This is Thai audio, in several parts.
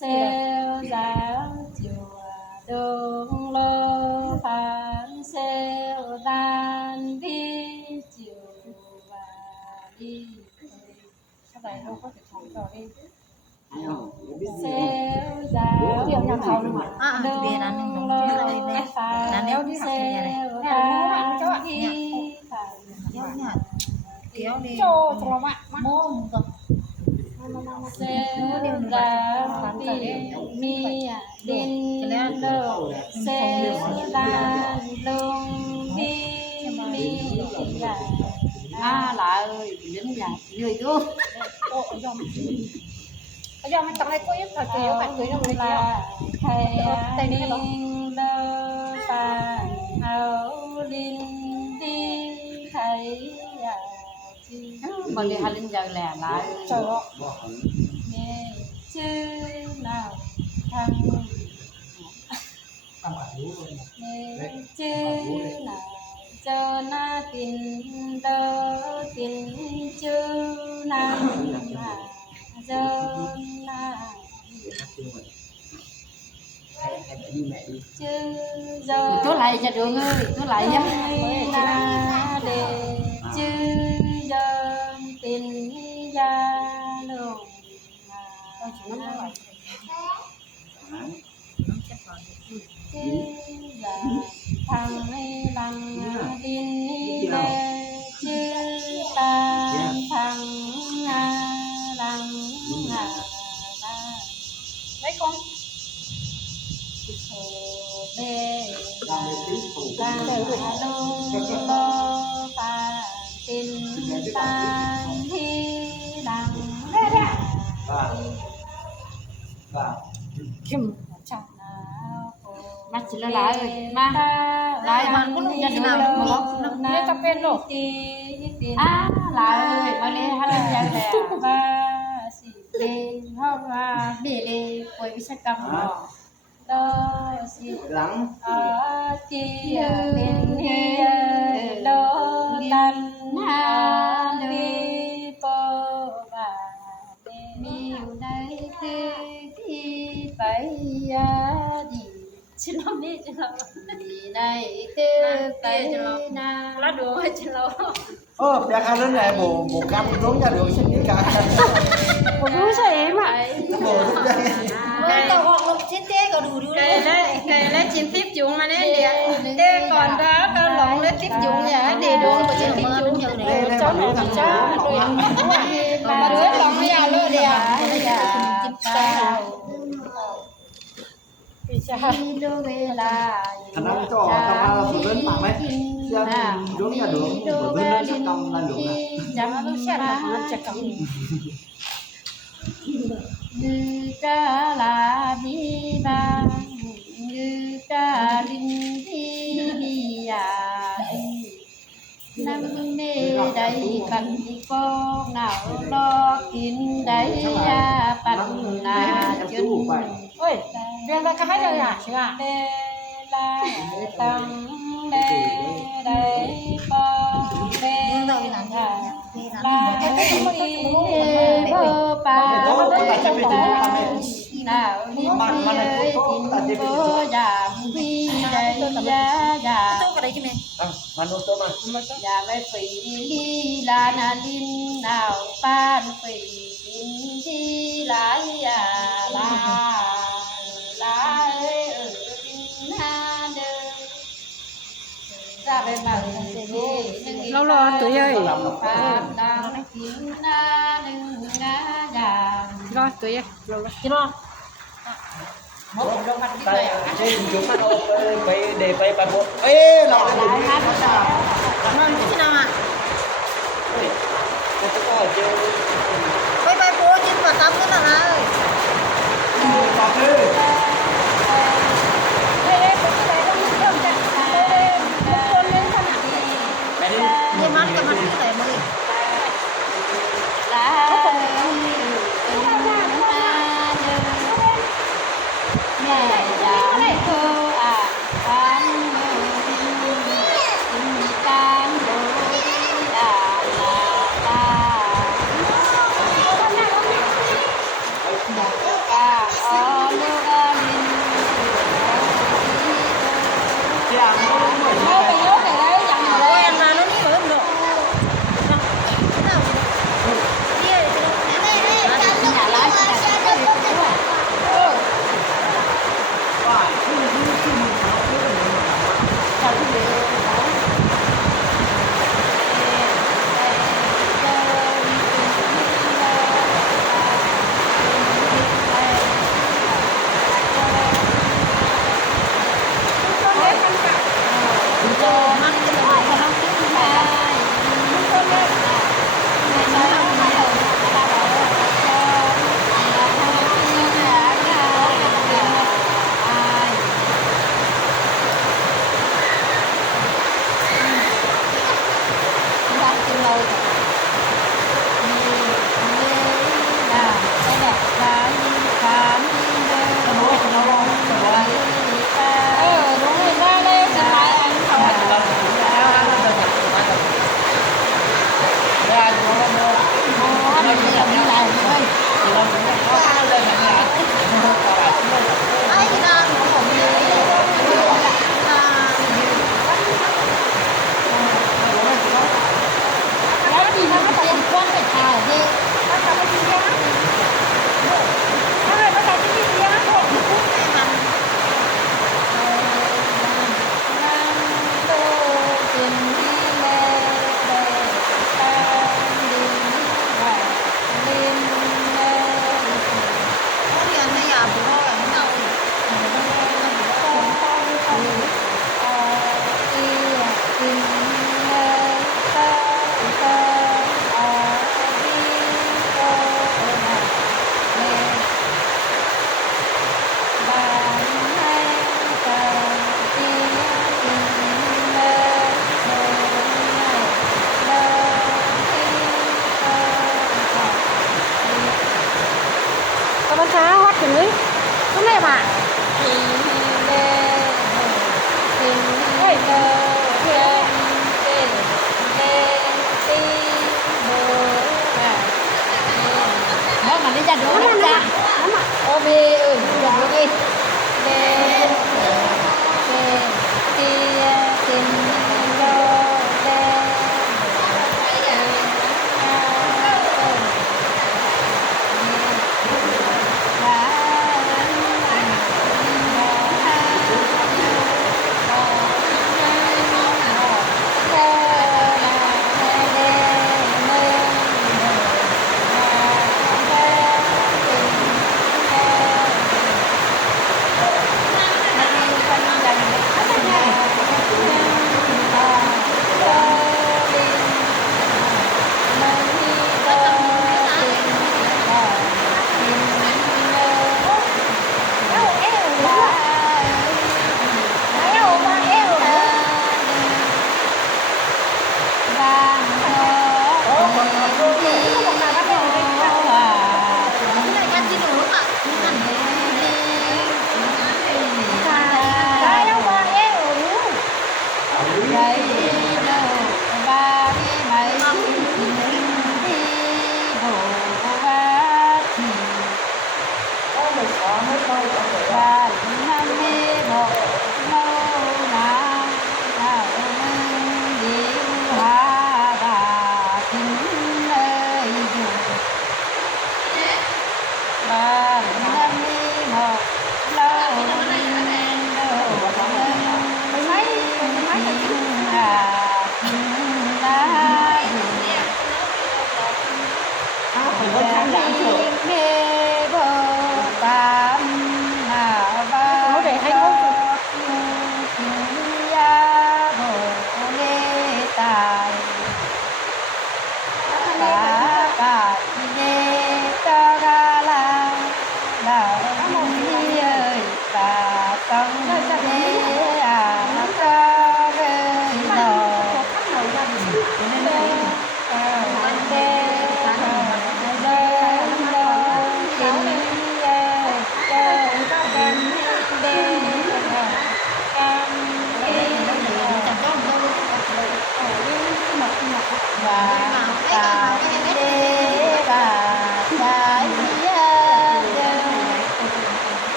Xeo giáo chùa đông lô phán xeo đan đi chùa và đi sao vậy đâu có thể thổi trò đi xeo giáo đông lô phán xeo đan đi kéo đi cho bạn mông rồi xeo đan đi mi đinh lô xeo đan đông đi mi là ơi đến nhà người luôn bây giờ mình tập này có ít thật kiểu bạn gửi đồng là thầy đinh lơ phàn áo đinh đi thầy mà đi hai linh giờ lẻ lại trời ơi nghe chứ nào thằng nghe chứ nào cho na tin đơ tin chứ nam dân na chứ giờ tôi lại cho đường ơi tôi lại nhá na để chứ dân tin gia lùng chứ giờ thằng bằng tin về chứ ta thằng lăng đấy con bê là lông lo phà tin tan thi đằng kim chẳng mắt chỉ là lá ơi mà lá mà cũng nhận được nào nó cà phê rồi lá ơi mà lên hai lần giờ lẻ và xì lên hoa để quay với sắc cam đó xì lắng tia bên here đó tan đi po và miu đây tư thì phải đi xin lỗi đi xin lỗi đi đây tư phải na lá đồ hay xin lỗi bé khá lớn này bổ cam giống nhà đường xin đi cả bốรู้ใช่ไหม bổ đúng đây tao hoặc lục trên té có đủ đủ cái lấy chim tiếp dụng mà nên để còn đó có lộn lấy tiếp dụng vậy để đồ của chim tiếp dụng cháu nó cháu rồi mà đứa lộn nhà luôn đi đi đâu về là thằng nó cho thằng lớn mà mấy xem đúng nhà đường bởi bên nó chắc cầm là đường này chẳng nó sẽ là nó chắc cầm như ca là đi ba như ca linh đi à năm mê đầy cần đi con nào lo kín đấy ya bận là chân ôi viên ra cái máy rồi à chứ à đê la tâm đê đầy con đê la đi vô ba nào đi ơi tin vô giảm vi đầy giá giá tôi cái đấy chứ mẹ mà nó tốt màอย่าไปปีลีลานาลินนาวปานปีลินที่หลายอย่าลาลาเอ้ยลินหาเด้อจะไปบังเสียเรารอตัวใหญ่ปานดังกินหน้าหนึ่งหน้าอย่างรอตัวใหญ่กินรอtại trên chúng ta đâu cái để phải bộ ê lọ này đi mang cái nào à nó có ở trên bay bố trên quả tắm cái nào ơi vào đây đi mắt cái mắt cái này mới อ๋อลูกอาลินเสียงมันเหมือน โยกไปโยกไปได้จัง โอ้ เลย ย อันมาแล้วนี่เบิ่งเนาะเนี่ยอย่าร้ายอย่าด้วยว่าชื่อมันเขาพูดเหมือน จังเลยจะดูนะจ๊ะโอเบอย่าดูดิเบเตียติมโลเด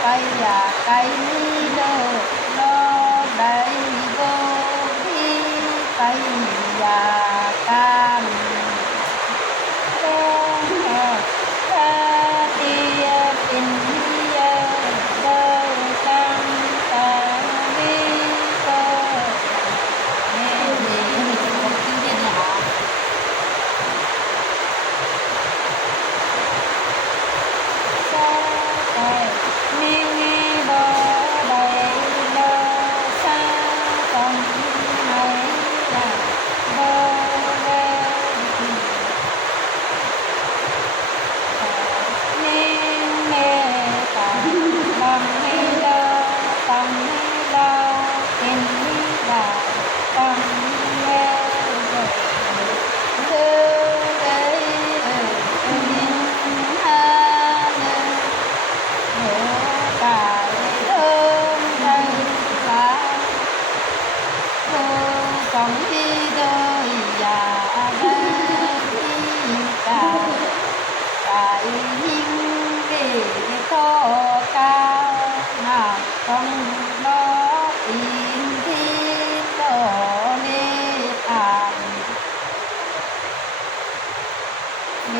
ไปอยากไกลโลกรอได้บ่ที่ไปอยากการแก้กะเตียเป็นเยเดินตังตาวิก็แม่เมจะบอกที่เย็นหาซาไก่มีบ่ได้บ่ซาต้องให้ได้บ่ได้นี่แม่ตาบังให้เราตังให้เราเป็นได้ตังแม่เธอได้นินหาเนโหตายเดิมได้ลาโหต้องที่โดยอย่าได้ที่ตายยิ่งเด็กก็ก้าวหน้าต้องรออีกที่ต่อเนตามเม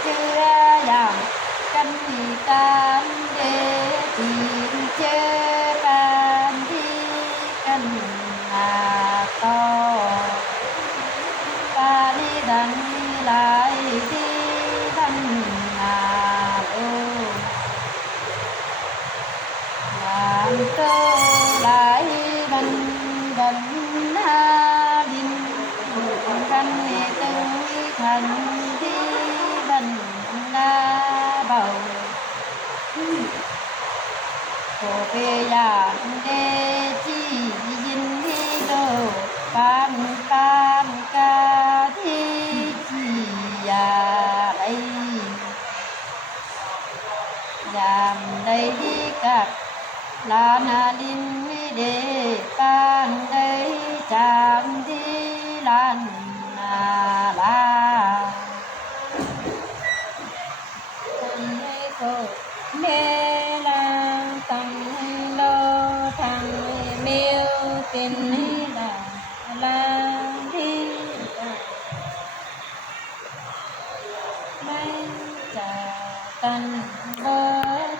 เจืออย่างกันที่ตามเดที่เจอกันที่กันหน้าต่อตาลีดันหลายที่ดันหน้าโอ้งานโตหลายดันหน้าดินกันให้ตึงทันที่ดันหน้าเบาโอเปยาเดจียินดีโดปานกาที่จียาไรยามใดดีกับลานาลินวิเดปานใดจามที่ลานนาลาให้โกเมลาตังโลทังเมียวตินลาลาที่ไม่จากกันบ่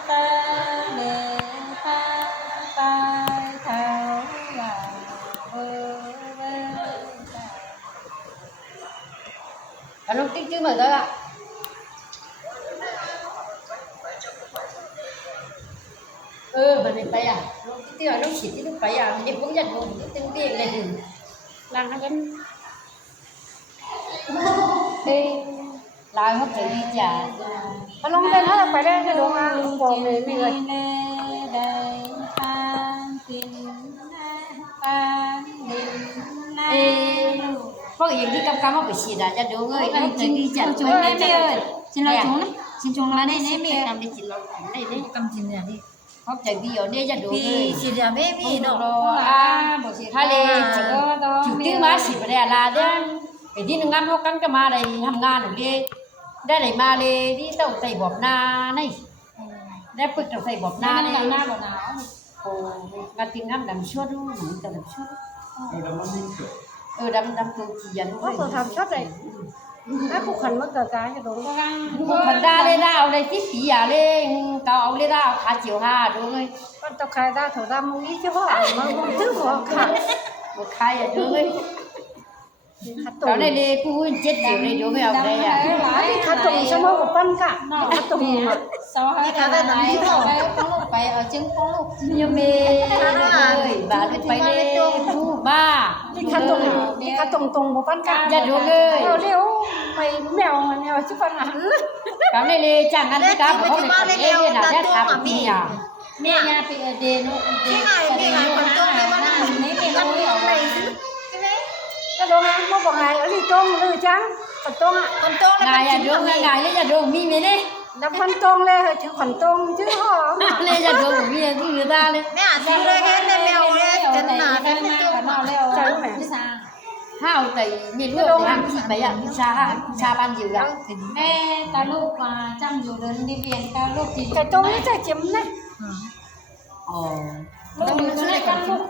ตาเลตาตายเท่าว่าเบิ่งลูกติ๊กๆเหมือนกันอ่ะมันไปอ่ะลูกติ๊กๆลูกฉีดที่ลูกไปอ่ะมันจะพุ่งยัดลงติ๊กๆเลยล้างกันล้างเขาจะดีจ้ะพอลงไปแล้วไปได้จะลงอ่ะบอกเลยไม่เลยได้ทางกินทางดินพวกอย่างที่กำเขาไปฉีดอ่ะจะดูเงยจะดีจัดไม่ได้เลยฉันเราจงนะฉันจงมาได้เมียทำได้จิตเราได้ได้กำจินอย่างนี้พบใจดีอยู่เนี่ยจะดูเงยฉีดยาไม่มีเนาะถ้าเลยจุดที่มาฉีดไปได้ละเด้อไปที่นึงงานเขากันก็มาเลยทำงานหรือเลยได้ไหนมาเลยที่ต้องใส่บอบนานี่ได้ปึกต้องใส่บอบนานี่หน้าบอบนาโอ้งานทิ้งงานดำชั่วด้วยหนูดำชั่วดำตัวจีนก็ตัวทำชั่วเลยถ้าผู้ขันมันเกิดการจะโดนผู้ขันได้เลยได้เอาเลยที่สีอย่าเลยเกาเอาเลยได้เอาขาเจียวห้าดูเลยก็ต้องใครได้ถั่วดำมึงนี่เจ้าพ่อมันซื้อหัวขาหมดใครอ่ะดูเลยตอนนี้เลยกูเจ็ดเดียวเลยดูไม่เอาเลยอ่ะที่ขัดตรงสมองกับปั้นกะขัดตรงอ่ะสาวให้ได้ไหนเอาไปป้องลูกไปเอาจึงป้องลูกยังมีเลยบ้าไปเลยผู้บ้าที่ขัดตรงกับปั้นกะจะดูเลยเร็วไปแมวชิฟันอ่ะตอนนี้เลยจ้างงานที่การเขาเลยคนเองเนี่ยนะได้ทำมีอ่ะเนี่ยไปเดนที่ไงคนโตเลยมันนี่เป็นอะไรอะไรซื้อก็โดนอ่ะบ่บอกไงở đi tông lư trắng con tông ngài à đường ngài là đường mi mày đi đập con tông lên chứ con tông chứ hả lên là đường mi thì người ta lên mẹ đi lên hết lên mèo lên chân là cái nào leo trời mẹ hao tại nhìn nước thì ăn thịt bấy à xa ban nhiều lắm mẹ ta lúc mà chăm nhiều lớn đi viện ta lúc thì cái tông nó chạy chấm này อืม อ๋อต้องช่วยกันลูก